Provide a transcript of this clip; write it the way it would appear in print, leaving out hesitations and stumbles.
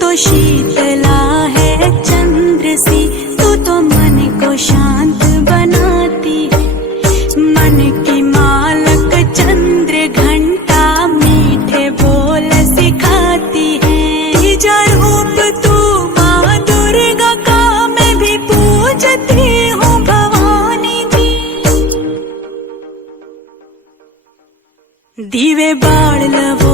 तो शीतला है चंद्र सी, तू तो मन को शांत बनाती है। मन की मालक चंद्र घंटा मीठे बोल सिखाती है। निजा रूप तू माँ दुर्गा का मैं भी पूजती हूँ भवानी जी। दिवे बाळ लवो